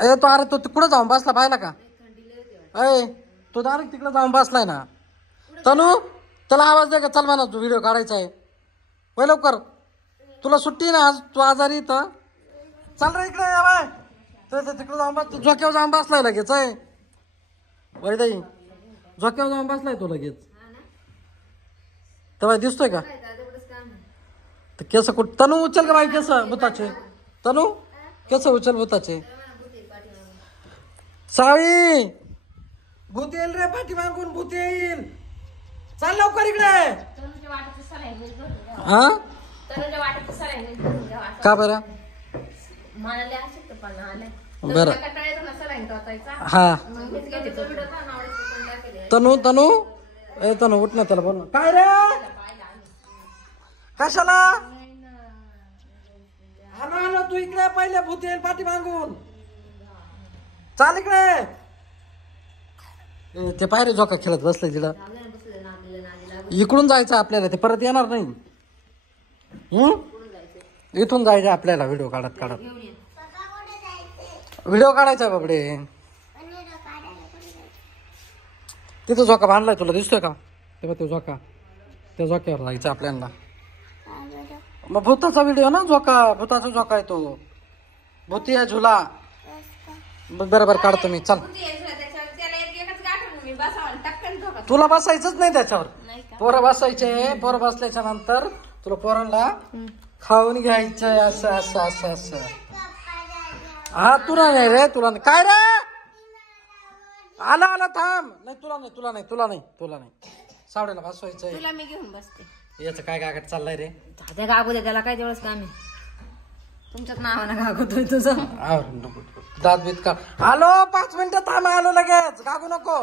ए तो अरे तो कुठं जाऊन बसला पाहिला का? अय तो डायरेक्ट तिकडे जाऊन बसलाय ना. तनू त्याला आवाज दे का, चल म्हणा तू व्हिडिओ काढायचा आहे. होय लवकर, तुला सुट्टी ना आज, तू आजारी इथं. चल रे इकडे या बाय. तिकडे जाऊन बस, झोक्यावर जाऊन बसलाय लगेच आहे. वैदाई झोक्यावर जाऊन बसलाय तो लगेच. तेव्हा दिसतोय का ते केस कुठ? तनू उचल का बाई केस भूताचे. तनू केस उचल भूताचे. साळी भूत येईल रे, पाठी मागून भूत येईल. चाल लवकर इकडे. हा का बरं? बरं हा. तनू तनू ए तनू उठ ना, त्याला बोल ना. काय रे कशाला? आलो तू इकडे, पहिले भूत येईल पाठी मागून. चाल इकडे. ते पायरे झोका खेळत बसले तिला. इकडून जायचं आपल्याला, ते परत येणार नाही. इथून जायचं आपल्याला व्हिडिओ काढत काढत. व्हिडिओ काढायचा बाबडे. तिथं झोका बांधलाय, तुला दिसतोय का? तेव्हा तो झोका, त्या झोक्यावर जायचं आपल्याला. मग भूताचा व्हिडिओ ना, झोका भूताचा झोका आहे तो. भूती आहे झुला. बरोबर काढतो मी. चल तुला बसायचंच नाही त्याच्यावर. पोरं बसायचे, पोरं बसल्याच्या नंतर तुला पोरांना खाऊन घ्यायचंय. असं असं असं असं. हा तुला नाही रे, तुला नाही. काय रे आला आला थांब. नाही तुला नाही, तुला नाही, तुला नाही, तुला नाही. सावड्याला बसवायचंय. तुला मी घेऊन बसते. याचं काय गागट चाललंय रे? दादा गागू दे, त्याला काय तेवढंच काम आहे. तुमच्याच नावानं गागवतोय तुझं. दात बीत का? आलो 5 मिनिटं थांब, आलो लगेच. गागू नको.